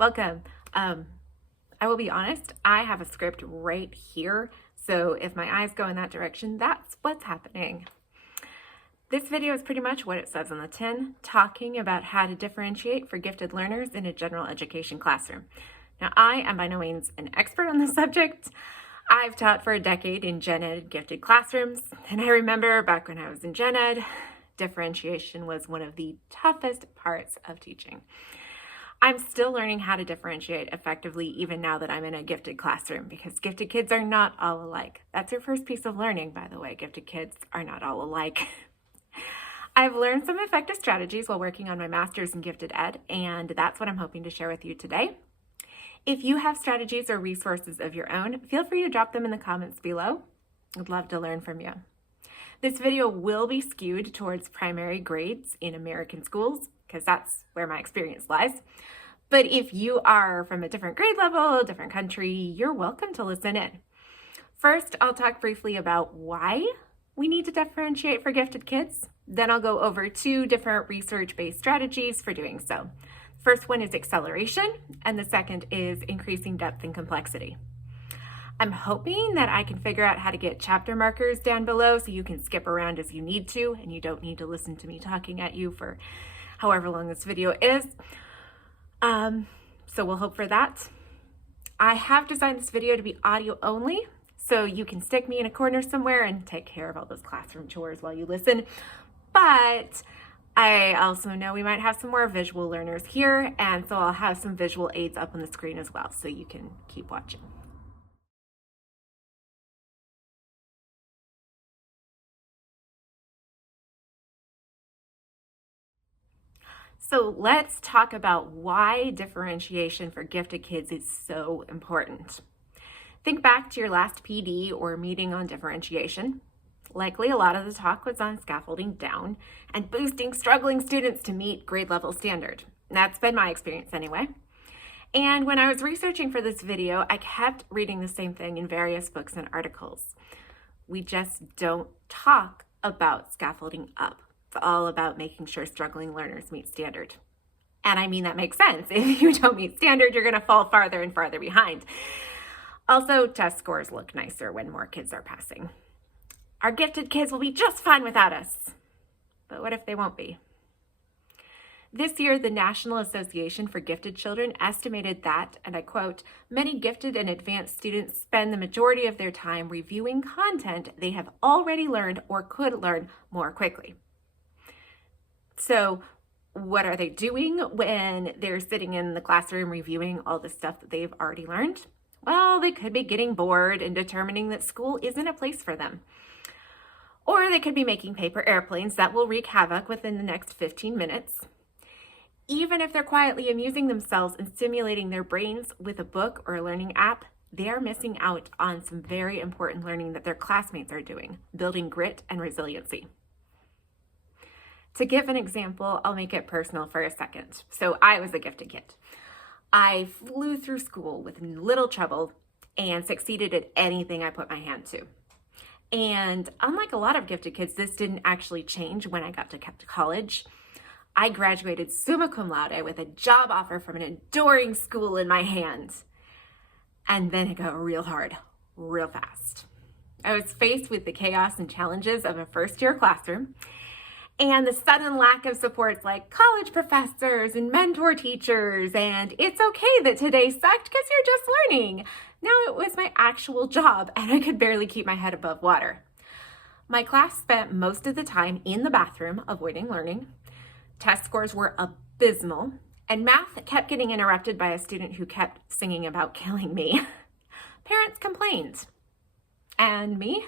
Welcome. I will be honest, I have a script right here, so if my eyes go in that direction, that's what's happening. This video is pretty much what it says on the tin, talking about how to differentiate for gifted learners in a general education classroom. Now, I am by no means an expert on this subject. I've taught for a decade in gen ed gifted classrooms, and I remember back when I was in gen ed, differentiation was one of the toughest parts of teaching. I'm still learning how to differentiate effectively even now that I'm in a gifted classroom, because gifted kids are not all alike. That's your first piece of learning, by the way. Gifted kids are not all alike. I've learned some effective strategies while working on my master's in gifted ed, and that's what I'm hoping to share with you today. If you have strategies or resources of your own, feel free to drop them in the comments below. I'd love to learn from you. This video will be skewed towards primary grades in American schools, because that's where my experience lies. But if you are from a different grade level, a different country, you're welcome to listen in. First, I'll talk briefly about why we need to differentiate for gifted kids. Then I'll go over 2 different research-based strategies for doing so. First one is acceleration, and the second is increasing depth and complexity. I'm hoping that I can figure out how to get chapter markers down below so you can skip around as you need to, and you don't need to listen to me talking at you for however long this video is. So we'll hope for that. I have designed this video to be audio only, so you can stick me in a corner somewhere and take care of all those classroom chores while you listen. But I also know we might have some more visual learners here, and so I'll have some visual aids up on the screen as well, so you can keep watching. So let's talk about why differentiation for gifted kids is so important. Think back to your last PD or meeting on differentiation. Likely a lot of the talk was on scaffolding down and boosting struggling students to meet grade level standard. That's been my experience anyway. And when I was researching for this video, I kept reading the same thing in various books and articles. We just don't talk about scaffolding up. It's all about making sure struggling learners meet standard. And I mean, that makes sense. If you don't meet standard, you're going to fall farther and farther behind. Also, test scores look nicer when more kids are passing. Our gifted kids will be just fine without us. But what if they won't be? This year, the National Association for Gifted Children estimated that, and I quote, many gifted and advanced students spend the majority of their time reviewing content they have already learned or could learn more quickly. So what are they doing when they're sitting in the classroom reviewing all the stuff that they've already learned? Well, they could be getting bored and determining that school isn't a place for them. Or they could be making paper airplanes that will wreak havoc within the next 15 minutes. Even if they're quietly amusing themselves and stimulating their brains with a book or a learning app, they are missing out on some very important learning that their classmates are doing, building grit and resiliency. To give an example, I'll make it personal for a second. So I was a gifted kid. I flew through school with little trouble and succeeded at anything I put my hand to. And unlike a lot of gifted kids, this didn't actually change when I got to college. I graduated summa cum laude with a job offer from an adoring school in my hands. And then it got real hard, real fast. I was faced with the chaos and challenges of a first-year classroom, and the sudden lack of supports like college professors and mentor teachers, and it's okay that today sucked because you're just learning. Now it was my actual job, and I could barely keep my head above water. My class spent most of the time in the bathroom avoiding learning. Test scores were abysmal, and math kept getting interrupted by a student who kept singing about killing me. Parents complained. And me?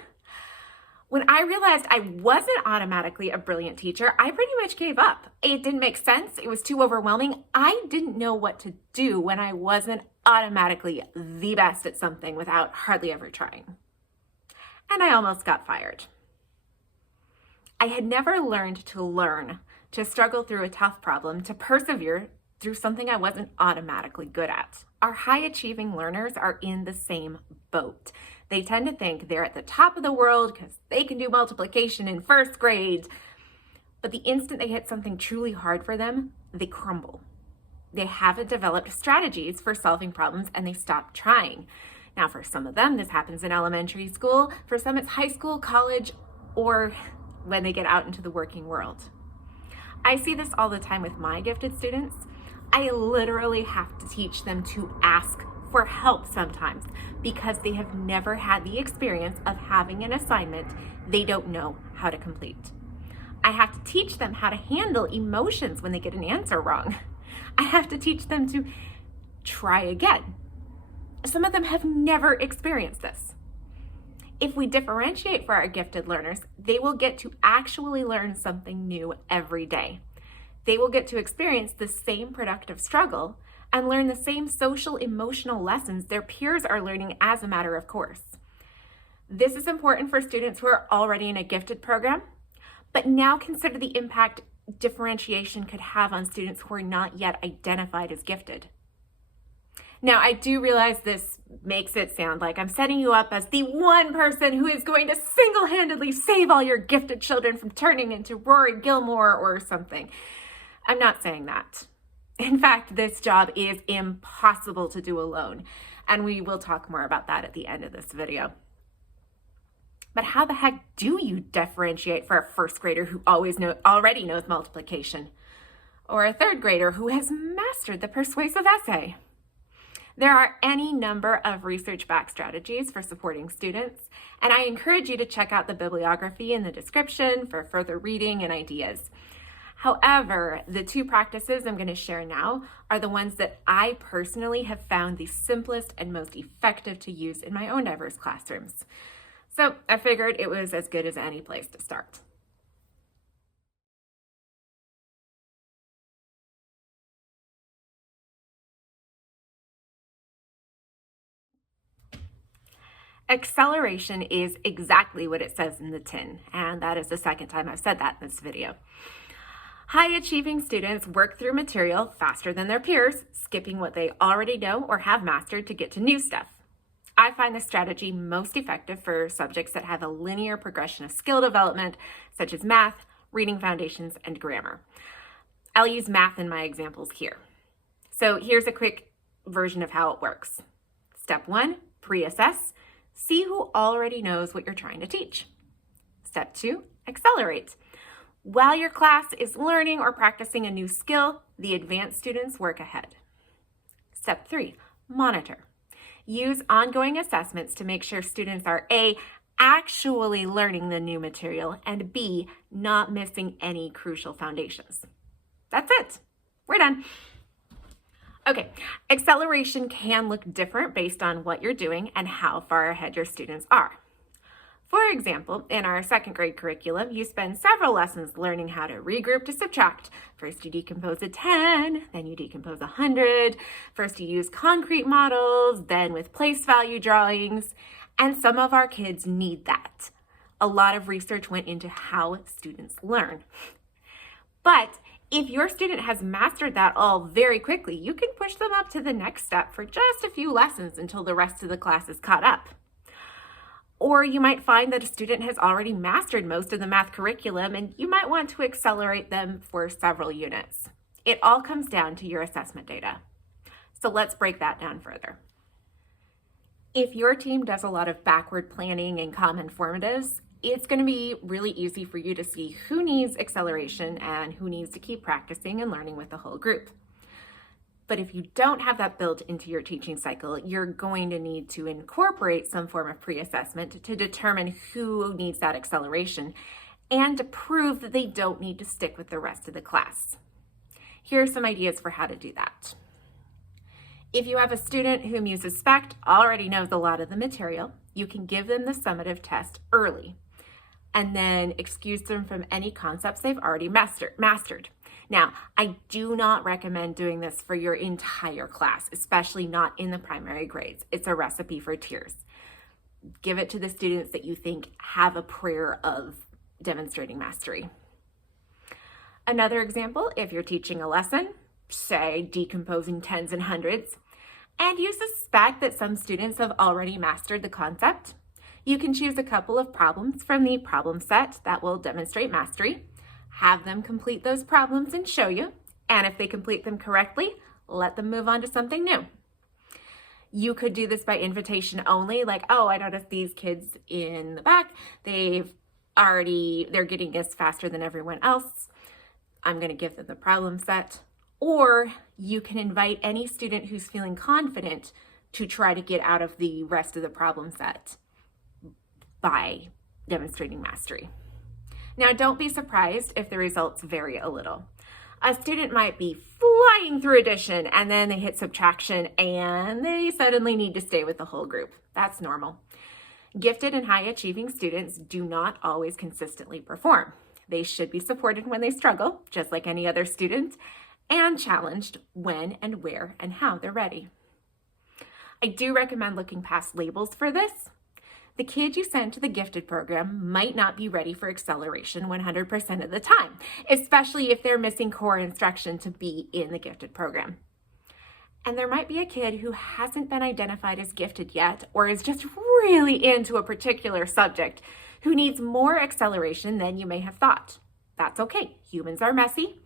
When I realized I wasn't automatically a brilliant teacher, I pretty much gave up. It didn't make sense. It was too overwhelming. I didn't know what to do when I wasn't automatically the best at something without hardly ever trying. And I almost got fired. I had never learned to learn, to struggle through a tough problem, to persevere through something I wasn't automatically good at. Our high-achieving learners are in the same boat. They tend to think they're at the top of the world because they can do multiplication in first grade. But the instant they hit something truly hard for them, they crumble. They haven't developed strategies for solving problems and they stop trying. Now, for some of them, this happens in elementary school. For some, it's high school, college, or when they get out into the working world. I see this all the time with my gifted students. I literally have to teach them to ask for help sometimes because they have never had the experience of having an assignment they don't know how to complete. I have to teach them how to handle emotions when they get an answer wrong. I have to teach them to try again. Some of them have never experienced this. If we differentiate for our gifted learners, they will get to actually learn something new every day. They will get to experience the same productive struggle and learn the same social emotional lessons their peers are learning as a matter of course. This is important for students who are already in a gifted program, but now consider the impact differentiation could have on students who are not yet identified as gifted. Now, I do realize this makes it sound like I'm setting you up as the one person who is going to single-handedly save all your gifted children from turning into Rory Gilmore or something. I'm not saying that. In fact, this job is impossible to do alone, and we will talk more about that at the end of this video. But how the heck do you differentiate for a first grader who already knows multiplication? Or a third grader who has mastered the persuasive essay? There are any number of research-backed strategies for supporting students, and I encourage you to check out the bibliography in the description for further reading and ideas. However, the two practices I'm going to share now are the ones that I personally have found the simplest and most effective to use in my own diverse classrooms. So I figured it was as good as any place to start. Acceleration is exactly what it says in the tin, and that is the second time I've said that in this video. High-achieving students work through material faster than their peers, skipping what they already know or have mastered to get to new stuff. I find this strategy most effective for subjects that have a linear progression of skill development, such as math, reading foundations, and grammar. I'll use math in my examples here. So here's a quick version of how it works. Step 1, pre-assess. See who already knows what you're trying to teach. Step 2, accelerate. While your class is learning or practicing a new skill, the advanced students work ahead. Step 3, monitor. Use ongoing assessments to make sure students are A, actually learning the new material, and B, not missing any crucial foundations. That's it. We're done. Okay, acceleration can look different based on what you're doing and how far ahead your students are. For example, in our second grade curriculum, you spend several lessons learning how to regroup to subtract. First you decompose a 10, then you decompose 100. First you use concrete models, then with place value drawings. And some of our kids need that. A lot of research went into how students learn. But if your student has mastered that all very quickly, you can push them up to the next step for just a few lessons until the rest of the class is caught up. Or you might find that a student has already mastered most of the math curriculum and you might want to accelerate them for several units. It all comes down to your assessment data. So let's break that down further. If your team does a lot of backward planning and common formatives, it's going to be really easy for you to see who needs acceleration and who needs to keep practicing and learning with the whole group. But if you don't have that built into your teaching cycle, you're going to need to incorporate some form of pre-assessment to determine who needs that acceleration and to prove that they don't need to stick with the rest of the class. Here are some ideas for how to do that. If you have a student whom you suspect already knows a lot of the material, you can give them the summative test early and then excuse them from any concepts they've already mastered. Now, I do not recommend doing this for your entire class, especially not in the primary grades. It's a recipe for tears. Give it to the students that you think have a prayer of demonstrating mastery. Another example, if you're teaching a lesson, say decomposing tens and hundreds, and you suspect that some students have already mastered the concept, you can choose a couple of problems from the problem set that will demonstrate mastery. Have them complete those problems and show you, and if they complete them correctly, let them move on to something new. You could do this by invitation only, like, oh, I noticed these kids in the back, they're getting this faster than everyone else. I'm going to give them the problem set. Or you can invite any student who's feeling confident to try to get out of the rest of the problem set by demonstrating mastery. Now, don't be surprised if the results vary a little. A student might be flying through addition and then they hit subtraction and they suddenly need to stay with the whole group. That's normal. Gifted and high achieving students do not always consistently perform. They should be supported when they struggle, just like any other student, and challenged when and where and how they're ready. I do recommend looking past labels for this. The kid you send to the gifted program might not be ready for acceleration 100% of the time, especially if they're missing core instruction to be in the gifted program. And there might be a kid who hasn't been identified as gifted yet, or is just really into a particular subject, who needs more acceleration than you may have thought. That's okay. Humans are messy.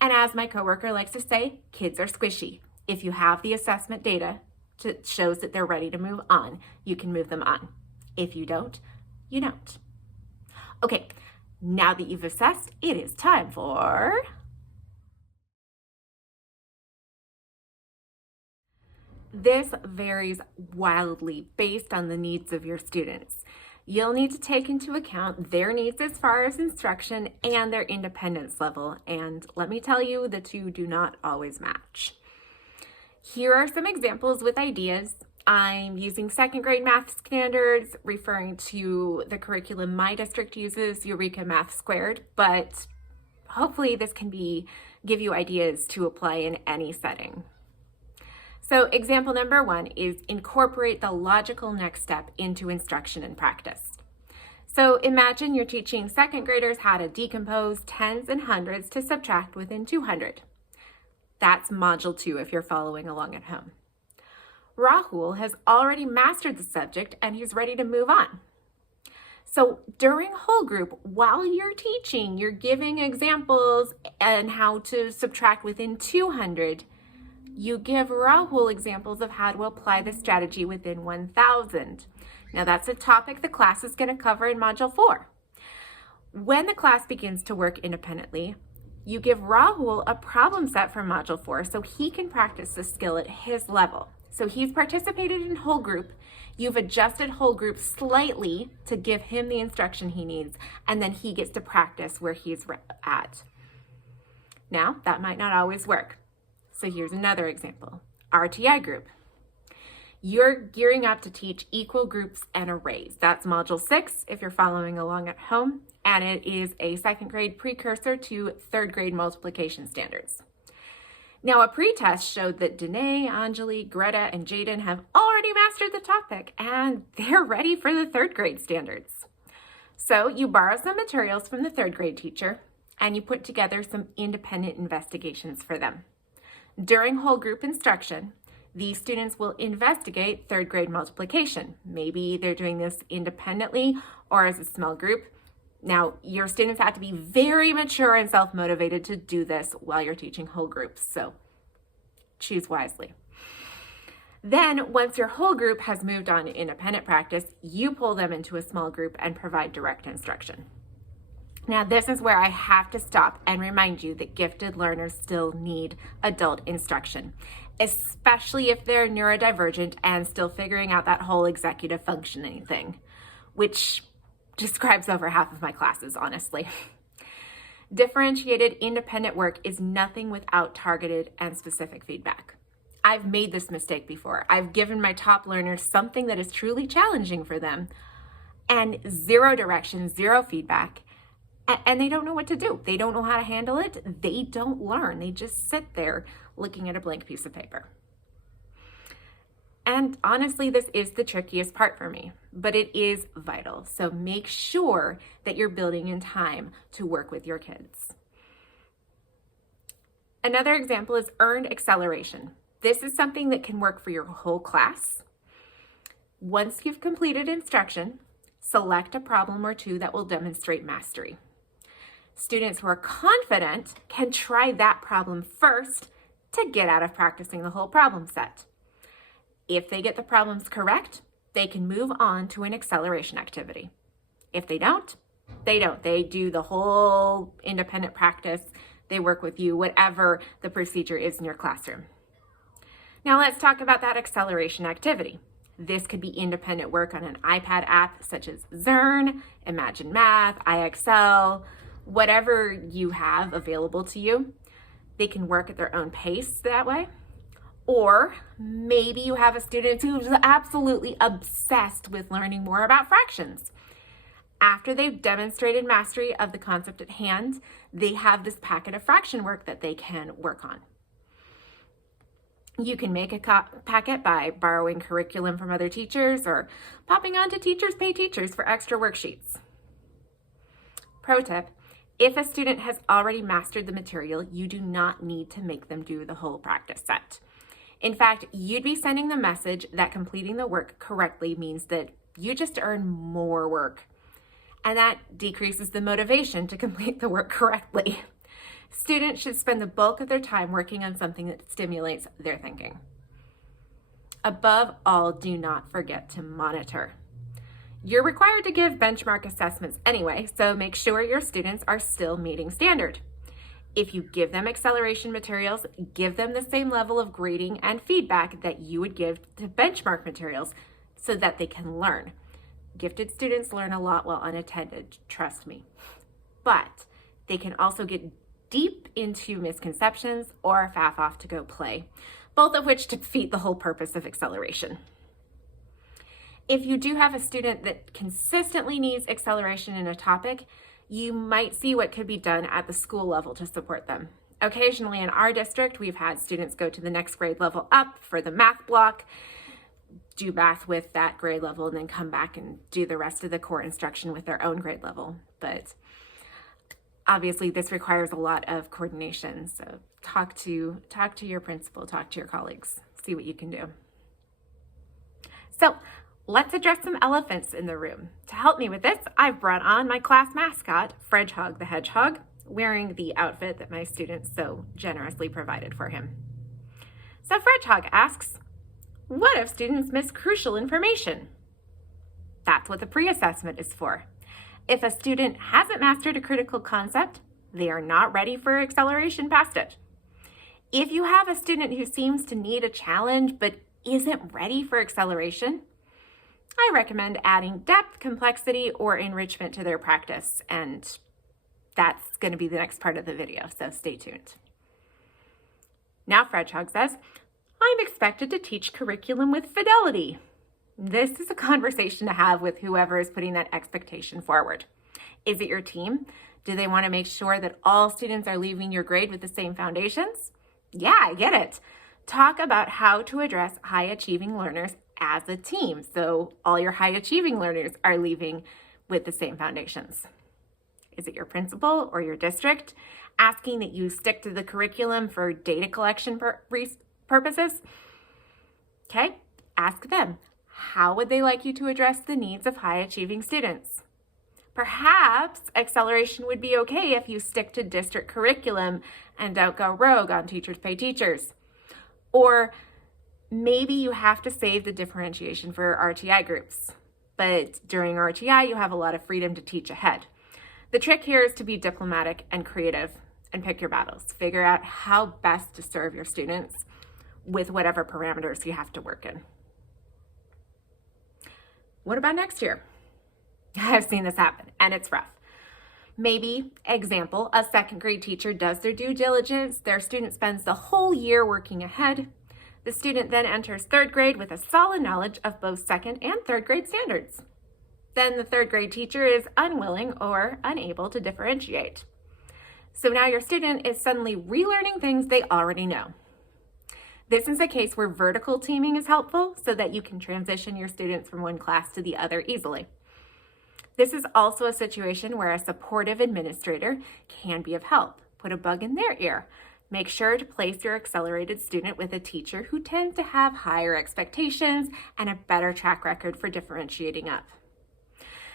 And as my coworker likes to say, kids are squishy. If you have the assessment data that shows that they're ready to move on, you can move them on. If you don't, you don't. Okay, now that you've assessed, it is time for this varies wildly based on the needs of your students. You'll need to take into account their needs as far as instruction and their independence level. And let me tell you, the two do not always match. Here are some examples with ideas. I'm using second grade math standards, referring to the curriculum my district uses, Eureka Math Squared, but hopefully this can give you ideas to apply in any setting. So example number 1 is incorporate the logical next step into instruction and practice. So imagine you're teaching second graders how to decompose tens and hundreds to subtract within 200. That's module 2 if you're following along at home. Rahul has already mastered the subject and he's ready to move on. So during whole group, while you're teaching, you're giving examples and how to subtract within 200. You give Rahul examples of how to apply the strategy within 1,000. Now that's a topic the class is going to cover in module 4. When the class begins to work independently, you give Rahul a problem set for module 4 so he can practice the skill at his level. So he's participated in whole group, you've adjusted whole group slightly to give him the instruction he needs, and then he gets to practice where he's at. Now, that might not always work. So here's another example, RTI group. You're gearing up to teach equal groups and arrays. That's module 6 if you're following along at home, and it is a second grade precursor to third grade multiplication standards. Now, a pretest showed that Danae, Anjali, Greta, and Jaden have already mastered the topic, and they're ready for the third grade standards. So you borrow some materials from the third grade teacher, and you put together some independent investigations for them. During whole group instruction, these students will investigate third grade multiplication. Maybe they're doing this independently or as a small group. Now, your students have to be very mature and self-motivated to do this while you're teaching whole groups, so choose wisely. Then, once your whole group has moved on to independent practice, you pull them into a small group and provide direct instruction. Now, this is where I have to stop and remind you that gifted learners still need adult instruction, especially if they're neurodivergent and still figuring out that whole executive functioning thing, which describes over half of my classes, honestly. Differentiated independent work is nothing without targeted and specific feedback. I've made this mistake before. I've given my top learners something that is truly challenging for them and zero direction, zero feedback, and they don't know what to do. They don't know how to handle it. They don't learn. They just sit there looking at a blank piece of paper. And honestly, this is the trickiest part for me, but it is vital. So make sure that you're building in time to work with your kids. Another example is earned acceleration. This is something that can work for your whole class. Once you've completed instruction, select a problem or two that will demonstrate mastery. Students who are confident can try that problem first to get out of practicing the whole problem set. If they get the problems correct, they can move on to an acceleration activity. If they don't, they don't. They do the whole independent practice. They work with you, whatever the procedure is in your classroom. Now let's talk about that acceleration activity. This could be independent work on an iPad app such as Zern, Imagine Math, IXL, whatever you have available to you. They can work at their own pace that way. Or maybe you have a student who's absolutely obsessed with learning more about fractions. After they've demonstrated mastery of the concept at hand, they have this packet of fraction work that they can work on. You can make a packet by borrowing curriculum from other teachers or popping onto Teachers Pay Teachers for extra worksheets. Pro tip, if a student has already mastered the material, you do not need to make them do the whole practice set. In fact, you'd be sending the message that completing the work correctly means that you just earn more work. And that decreases the motivation to complete the work correctly. Students should spend the bulk of their time working on something that stimulates their thinking. Above all, do not forget to monitor. You're required to give benchmark assessments anyway, so make sure your students are still meeting standard. If you give them acceleration materials, give them the same level of grading and feedback that you would give to benchmark materials so that they can learn. Gifted students learn a lot while unattended, trust me. But they can also get deep into misconceptions or faff off to go play, both of which defeat the whole purpose of acceleration. If you do have a student that consistently needs acceleration in a topic, you might see what could be done at the school level to support them. Occasionally in our district, we've had students go to the next grade level up for the math block, do math with that grade level, and then come back and do the rest of the core instruction with their own grade level. But obviously this requires a lot of coordination. So talk to your principal, talk to your colleagues, see what you can do. So let's address some elephants in the room. To help me with this, I've brought on my class mascot, Fredgehog the Hedgehog, wearing the outfit that my students so generously provided for him. So Fredgehog asks, what if students miss crucial information? That's what the pre-assessment is for. If a student hasn't mastered a critical concept, they are not ready for acceleration past it. If you have a student who seems to need a challenge but isn't ready for acceleration, I recommend adding depth, complexity, or enrichment to their practice, and that's going to be the next part of the video, so stay tuned. Now Fredgehog says, I'm expected to teach curriculum with fidelity. This is a conversation to have with whoever is putting that expectation forward. Is it your team? Do they want to make sure that all students are leaving your grade with the same foundations? Yeah, I get it. Talk about how to address high-achieving learners as a team, so all your high-achieving learners are leaving with the same foundations. Is it your principal or your district asking that you stick to the curriculum for data collection purposes? Okay, ask them. How would they like you to address the needs of high-achieving students? Perhaps acceleration would be okay if you stick to district curriculum and don't go rogue on Teachers Pay Teachers. Or maybe you have to save the differentiation for RTI groups, but during RTI you have a lot of freedom to teach ahead. The trick here is to be diplomatic and creative and pick your battles. Figure out how best to serve your students with whatever parameters you have to work in. What about next year? I've seen this happen, and it's rough. Maybe, example, a second grade teacher does their due diligence, their student spends the whole year working ahead. The student then enters third grade with a solid knowledge of both second and third grade standards. Then the third grade teacher is unwilling or unable to differentiate. So now your student is suddenly relearning things they already know. This is a case where vertical teaming is helpful so that you can transition your students from one class to the other easily. This is also a situation where a supportive administrator can be of help. Put a bug in their ear. Make sure to place your accelerated student with a teacher who tends to have higher expectations and a better track record for differentiating up.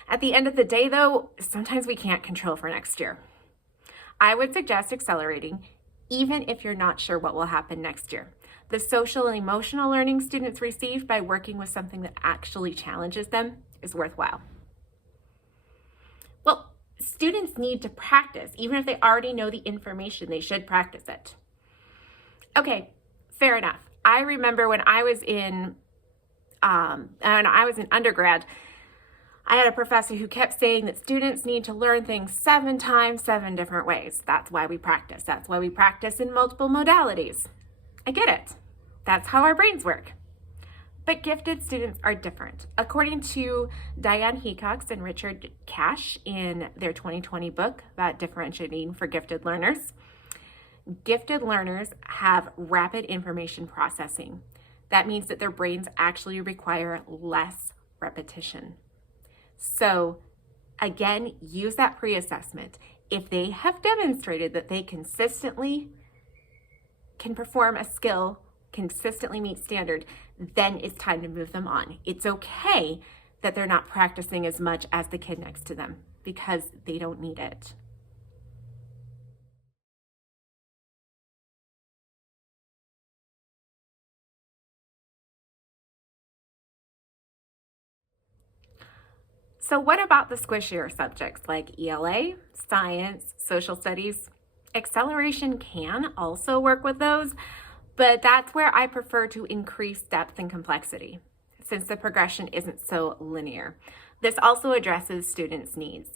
At the end of the day, though, sometimes we can't control for next year. I would suggest accelerating even if you're not sure what will happen next year. The social and emotional learning students receive by working with something that actually challenges them is worthwhile. Well, students need to practice. Even if they already know the information, they should practice it. Okay, fair enough. I remember when I was in undergrad, I had a professor who kept saying that students need to learn things 7 times, 7 different ways. That's why we practice. That's why we practice in multiple modalities. I get it. That's how our brains work. But gifted students are different. According to Diane Heacox and Richard Cash in their 2020 book about differentiating for gifted learners, gifted learners have rapid information processing. That means that their brains actually require less repetition. So again, use that pre-assessment. If they have demonstrated that they consistently can perform a skill, consistently meet standard, then it's time to move them on. It's okay that they're not practicing as much as the kid next to them because they don't need it. So what about the squishier subjects like ELA, science, social studies? Acceleration can also work with those, but that's where I prefer to increase depth and complexity since the progression isn't so linear. This also addresses students' needs,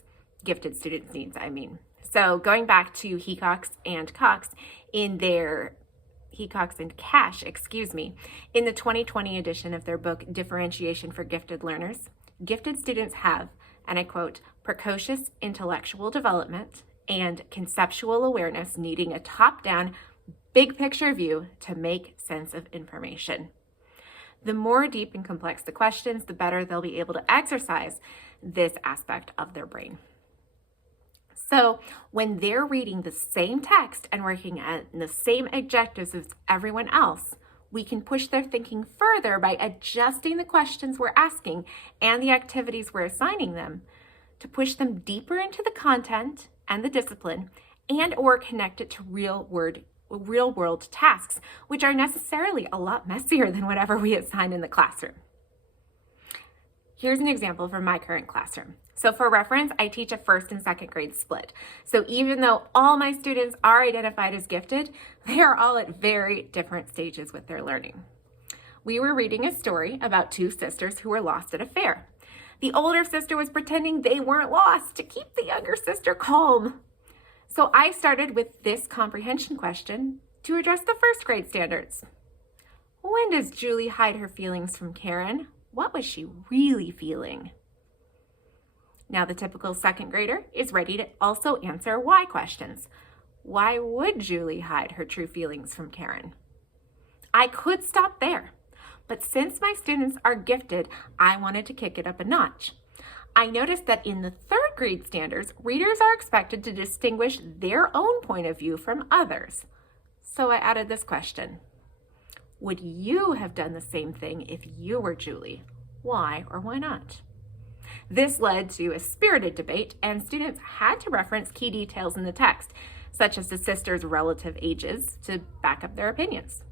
gifted students' needs, I mean. So going back to Heacox and Cash in the 2020 edition of their book, Differentiation for Gifted Learners, gifted students have, and I quote, precocious intellectual development and conceptual awareness needing a top-down, big picture view to make sense of information. The more deep and complex the questions, the better they'll be able to exercise this aspect of their brain. So when they're reading the same text and working at the same objectives as everyone else, we can push their thinking further by adjusting the questions we're asking and the activities we're assigning them to push them deeper into the content and the discipline and or connect it to real world tasks, which are necessarily a lot messier than whatever we assign in the classroom. Here's an example from my current classroom. So for reference, I teach a 1st and 2nd grade split. So even though all my students are identified as gifted, they are all at very different stages with their learning. We were reading a story about 2 sisters who were lost at a fair. The older sister was pretending they weren't lost to keep the younger sister calm. So I started with this comprehension question to address the 1st grade standards. When does Julie hide her feelings from Karen? What was she really feeling? Now the typical 2nd grader is ready to also answer why questions. Why would Julie hide her true feelings from Karen? I could stop there, but since my students are gifted, I wanted to kick it up a notch. I noticed that in the 3rd grade standards, readers are expected to distinguish their own point of view from others. So I added this question. Would you have done the same thing if you were Julie? Why or why not? This led to a spirited debate, and students had to reference key details in the text, such as the sisters' relative ages, to back up their opinions.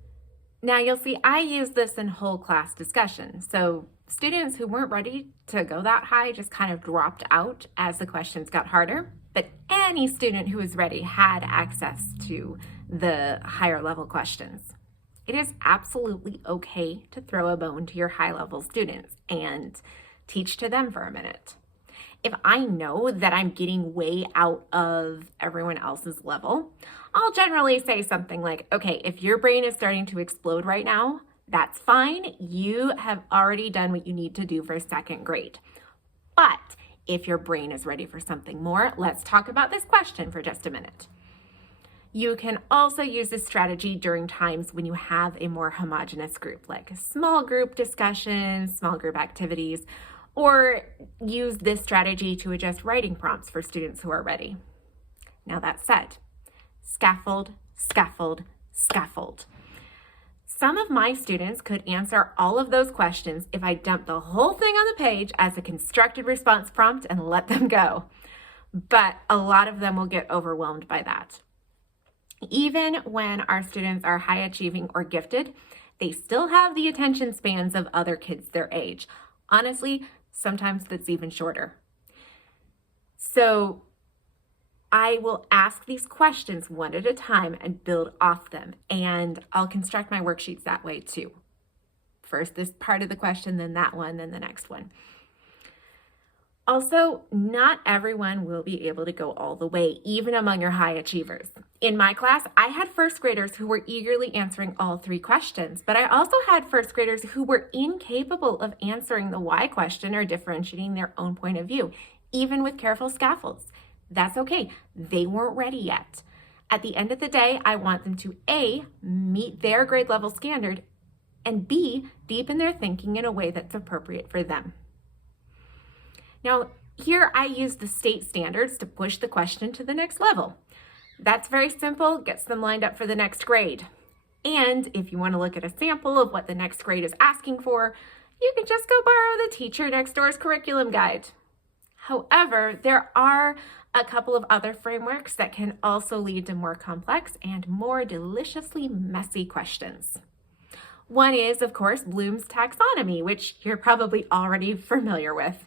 Now you'll see I use this in whole class discussion, so students who weren't ready to go that high just kind of dropped out as the questions got harder, but any student who was ready had access to the higher level questions. It is absolutely okay to throw a bone to your high level students and teach to them for a minute. If I know that I'm getting way out of everyone else's level, I'll generally say something like, okay, if your brain is starting to explode right now, that's fine. You have already done what you need to do for 2nd grade. But if your brain is ready for something more, let's talk about this question for just a minute. You can also use this strategy during times when you have a more homogeneous group, like small group discussions, small group activities, or use this strategy to adjust writing prompts for students who are ready. Now that said, scaffold, scaffold, scaffold. Some of my students could answer all of those questions if I dumped the whole thing on the page as a constructed response prompt and let them go. But a lot of them will get overwhelmed by that. Even when our students are high achieving or gifted, they still have the attention spans of other kids their age. Honestly, sometimes that's even shorter. So I will ask these questions one at a time and build off them, and I'll construct my worksheets that way too. First this part of the question, then that one, then the next one. Also, not everyone will be able to go all the way, even among your high achievers. In my class, I had first graders who were eagerly answering all 3 questions, but I also had first graders who were incapable of answering the why question or differentiating their own point of view, even with careful scaffolds. That's okay. They weren't ready yet. At the end of the day, I want them to A, meet their grade level standard, and B, deepen their thinking in a way that's appropriate for them. Now, here I use the state standards to push the question to the next level. That's very simple, gets them lined up for the next grade. And if you want to look at a sample of what the next grade is asking for, you can just go borrow the teacher next door's curriculum guide. However, there are a couple of other frameworks that can also lead to more complex and more deliciously messy questions. One is, of course, Bloom's taxonomy, which you're probably already familiar with.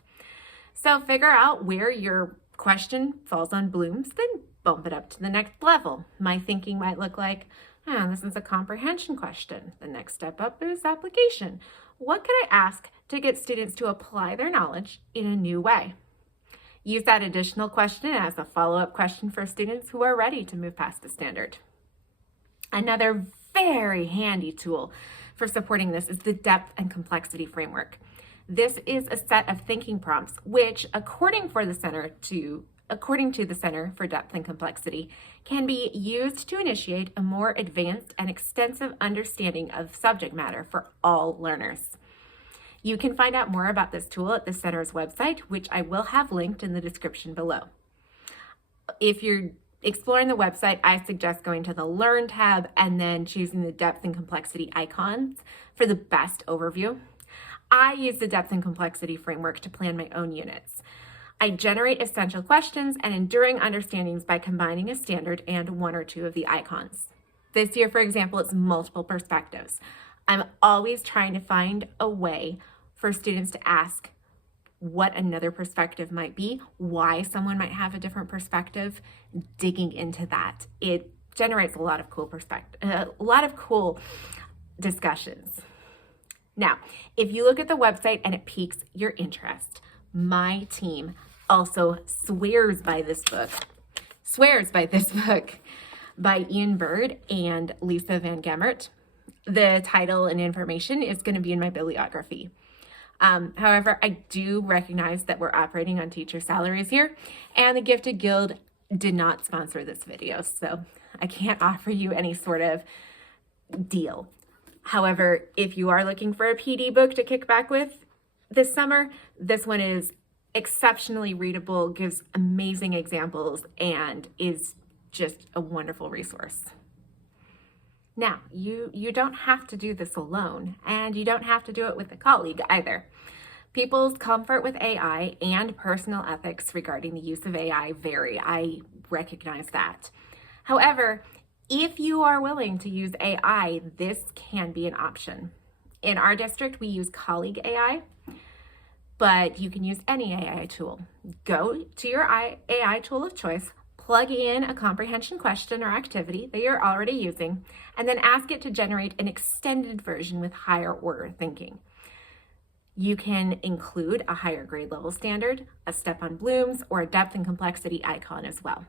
So figure out where your question falls on Bloom's, then bump it up to the next level. My thinking might look like, this is a comprehension question. The next step up is application. What could I ask to get students to apply their knowledge in a new way? Use that additional question as a follow-up question for students who are ready to move past the standard. Another very handy tool for supporting this is the depth and complexity framework. This is a set of thinking prompts, which according to the Center for Depth and Complexity, can be used to initiate a more advanced and extensive understanding of subject matter for all learners. You can find out more about this tool at the center's website, which I will have linked in the description below. If you're exploring the website, I suggest going to the Learn tab and then choosing the Depth and Complexity icons for the best overview. I use the Depth and Complexity framework to plan my own units. I generate essential questions and enduring understandings by combining a standard and 1 or 2 of the icons. This year, for example, it's multiple perspectives. I'm always trying to find a way for students to ask what another perspective might be, why someone might have a different perspective, digging into that. It generates a lot of cool discussions. Now, if you look at the website and it piques your interest, my team also swears by this book by Ian Byrd and Lisa Van Gemert. The title and information is going to be in my bibliography. However, I do recognize that we're operating on teacher salaries here, and the Gifted Guild did not sponsor this video, so I can't offer you any sort of deal. However, if you are looking for a PD book to kick back with this summer, this one is exceptionally readable, gives amazing examples, and is just a wonderful resource. Now, you don't have to do this alone, and you don't have to do it with a colleague either. People's comfort with AI and personal ethics regarding the use of AI vary. I recognize that. However, if you are willing to use AI, this can be an option. In our district, we use Colleague AI, but you can use any AI tool. Go to your AI tool of choice, plug in a comprehension question or activity that you're already using, and then ask it to generate an extended version with higher order thinking. You can include a higher grade level standard, a step on Bloom's, or a depth and complexity icon as well.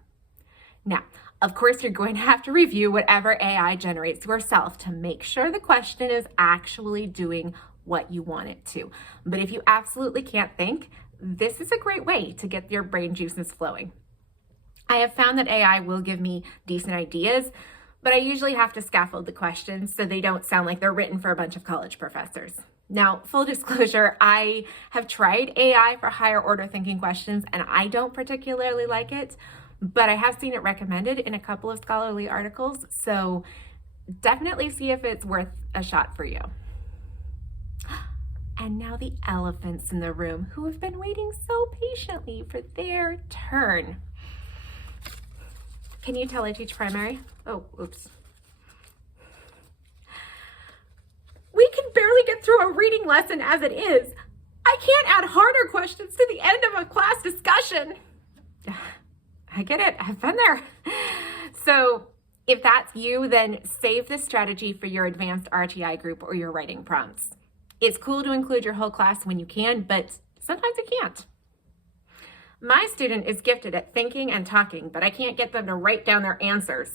Now, of course, you're going to have to review whatever AI generates yourself to make sure the question is actually doing what you want it to. But if you absolutely can't think, this is a great way to get your brain juices flowing. I have found that AI will give me decent ideas, but I usually have to scaffold the questions so they don't sound like they're written for a bunch of college professors. Now, full disclosure, I have tried AI for higher order thinking questions, and I don't particularly like it, but I have seen it recommended in a couple of scholarly articles, so definitely see if it's worth a shot for you. And now the elephants in the room who have been waiting so patiently for their turn. Can you tell I teach primary? Oh, oops. We can barely get through a reading lesson as it is. I can't add harder questions to the end of a class discussion. I get it. I've been there. So if that's you, then save this strategy for your advanced RTI group or your writing prompts. It's cool to include your whole class when you can, but sometimes you can't. My student is gifted at thinking and talking, but I can't get them to write down their answers.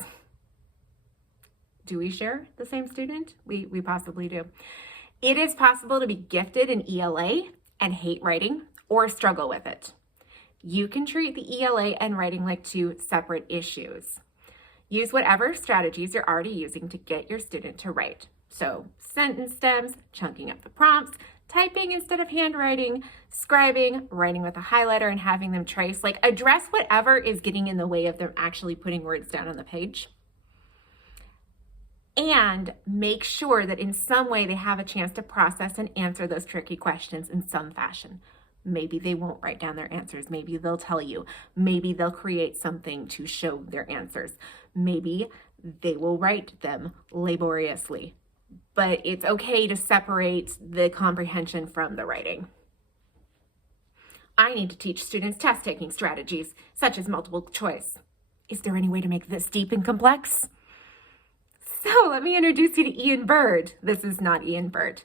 Do we share the same student? We possibly do. It is possible to be gifted in ELA and hate writing or struggle with it. You can treat the ELA and writing like two separate issues. Use whatever strategies you're already using to get your student to write. So sentence stems, chunking up the prompts, typing instead of handwriting, scribing, writing with a highlighter and having them trace. Like, address whatever is getting in the way of them actually putting words down on the page. And make sure that in some way they have a chance to process and answer those tricky questions in some fashion. Maybe they won't write down their answers. Maybe they'll tell you. Maybe they'll create something to show their answers. Maybe they will write them laboriously. But it's okay to separate the comprehension from the writing. I need to teach students test-taking strategies, such as multiple choice. Is there any way to make this deep and complex? So let me introduce you to Ian Byrd. This is not Ian Byrd.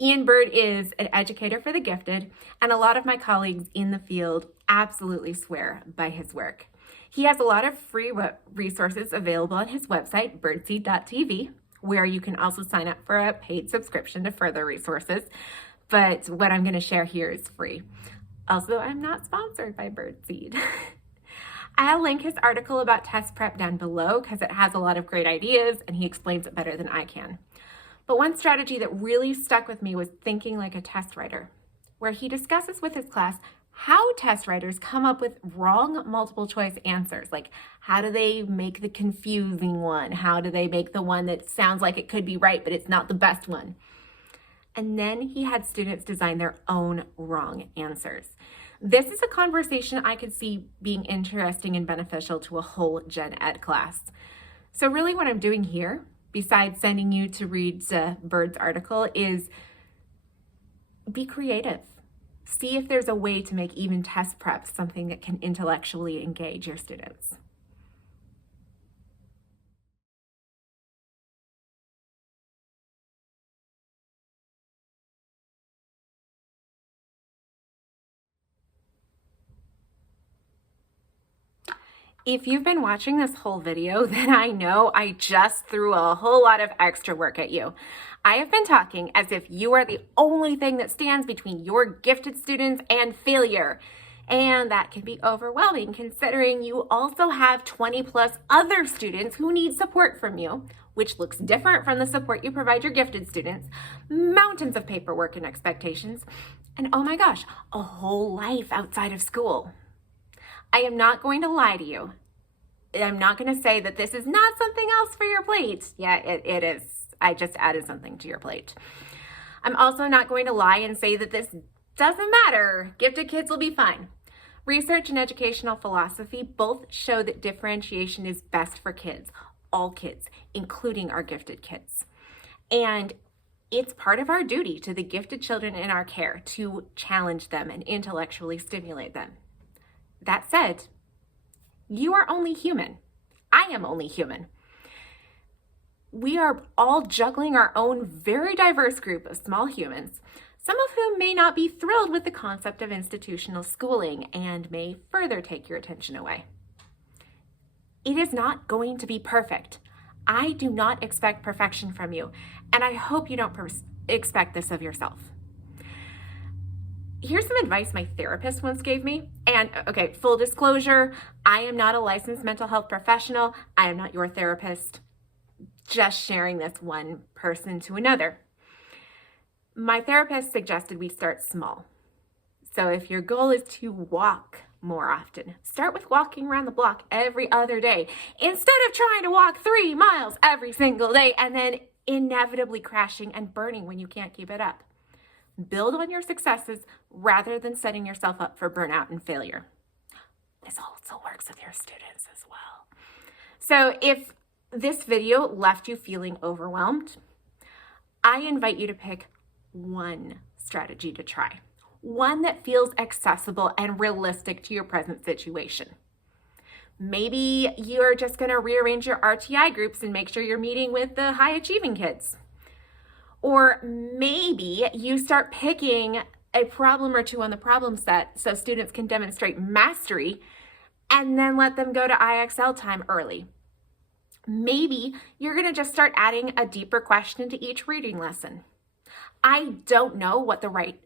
Ian Byrd is an educator for the gifted, and a lot of my colleagues in the field absolutely swear by his work. He has a lot of free resources available on his website, birdseed.tv, where you can also sign up for a paid subscription to further resources. But what I'm going to share here is free. Also, I'm not sponsored by Birdseed. I'll link his article about test prep down below because it has a lot of great ideas and he explains it better than I can. But one strategy that really stuck with me was thinking like a test writer, where he discusses with his class how test writers come up with wrong multiple choice answers. Like, how do they make the confusing one? How do they make the one that sounds like it could be right, but it's not the best one? And then he had students design their own wrong answers. This is a conversation I could see being interesting and beneficial to a whole gen ed class. So really what I'm doing here, besides sending you to read Byrd's article, is be creative. See if there's a way to make even test prep something that can intellectually engage your students. If you've been watching this whole video, then I know I just threw a whole lot of extra work at you. I have been talking as if you are the only thing that stands between your gifted students and failure. And that can be overwhelming considering you also have 20 plus other students who need support from you, which looks different from the support you provide your gifted students, mountains of paperwork and expectations, and oh my gosh, a whole life outside of school. I am not going to lie to you. I'm not going to say that this is not something else for your plate. Yeah, it is. I just added something to your plate. I'm also not going to lie and say that this doesn't matter. Gifted kids will be fine. Research and educational philosophy both show that differentiation is best for kids, all kids, including our gifted kids. And it's part of our duty to the gifted children in our care to challenge them and intellectually stimulate them. That said, you are only human. I am only human. We are all juggling our own very diverse group of small humans, some of whom may not be thrilled with the concept of institutional schooling and may further take your attention away. It is not going to be perfect. I do not expect perfection from you, and I hope you don't expect this of yourself. Here's some advice my therapist once gave me. And okay, full disclosure, I am not a licensed mental health professional. I am not your therapist. Just sharing this one person to another. My therapist suggested we start small. So if your goal is to walk more often, start with walking around the block every other day instead of trying to walk 3 miles every single day and then inevitably crashing and burning when you can't keep it up. Build on your successes rather than setting yourself up for burnout and failure. This also works with your students as well. So if this video left you feeling overwhelmed, I invite you to pick one strategy to try, one that feels accessible and realistic to your present situation. Maybe you're just going to rearrange your RTI groups and make sure you're meeting with the high achieving kids. Or maybe you start picking a problem or two on the problem set so students can demonstrate mastery and then let them go to IXL time early. Maybe you're going to just start adding a deeper question to each reading lesson. I don't know what the right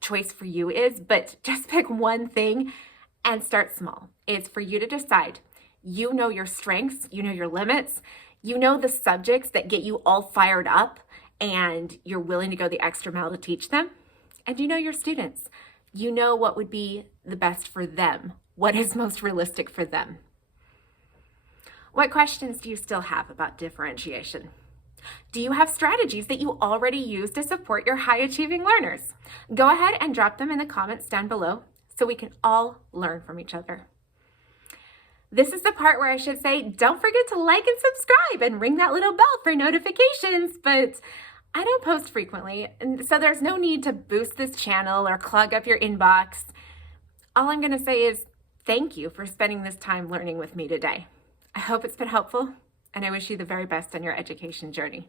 choice for you is, but just pick one thing and start small. It's for you to decide. You know your strengths, you know your limits, you know the subjects that get you all fired up and you're willing to go the extra mile to teach them. And you know your students. You know what would be the best for them, what is most realistic for them. What questions do you still have about differentiation? Do you have strategies that you already use to support your high achieving learners? Go ahead and drop them in the comments down below so we can all learn from each other. This is the part where I should say, don't forget to like and subscribe and ring that little bell for notifications, but I don't post frequently, and so there's no need to boost this channel or clog up your inbox. All I'm gonna say is thank you for spending this time learning with me today. I hope it's been helpful, and I wish you the very best on your education journey.